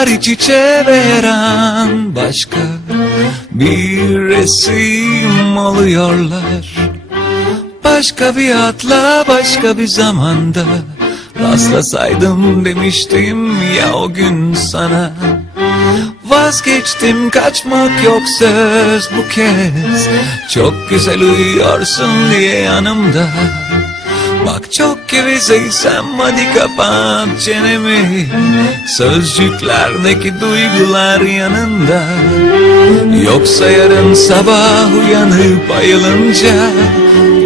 Duygular iç veren başka bir resim oluyorlar. Başka bir atla başka bir zamanda Rastlasaydım demiştim ya o gün sana. Vazgeçtim kaçmak yok söz bu kez. Çok güzel uyuyorsun diye yanımda Bak çok gevezeysem hadi kapat çenemi. Sözcüklerdeki duygular yanında. Yoksa yarın sabah uyanıp ayılınca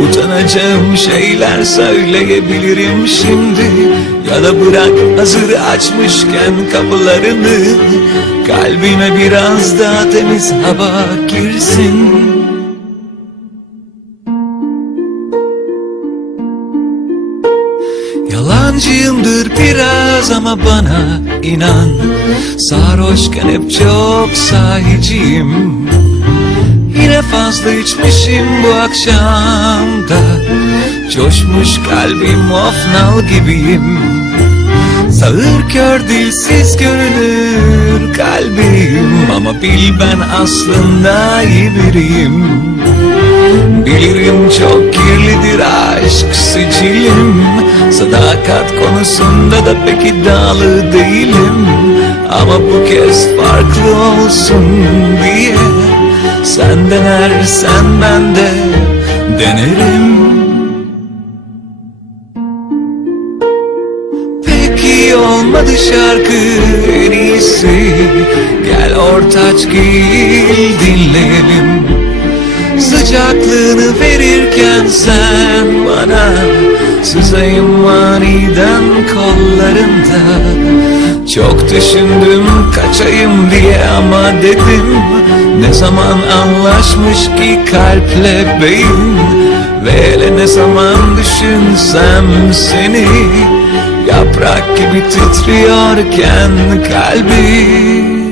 Utanacağım şeyler söyleyebilirim şimdi. Ya da bırak hazır açmışken kapılarını Kalbime biraz daha temiz hava girsin Yalancıyımdır biraz ama bana inan. Sarhoşken hep çok sahiciyim. Yine fazla içmişim bu akşam da Coşmuş kalbim of nal gibiyim. Sağır kör dilsiz görünür kalbim. Ama bil ben aslında iyi biriyim. Bilirim çok kirlidir aşk sicilim Sadakat konusunda da pek iddialı değilim. Ama bu kez farklı olsun diye. Sen denersen ben de denerim. Peki olmadı şarkı en iyisi. Gel ortaç gel dinleyelim. Sıcaklığını verirken sen bana Sızayım aniden kollarında. Çok düşündüm kaçayım diye ama dedim Ne zaman anlaşmış ki kalple beyin? Ve hele ne zaman düşünsem seni? Yaprak gibi titriyorken kalbim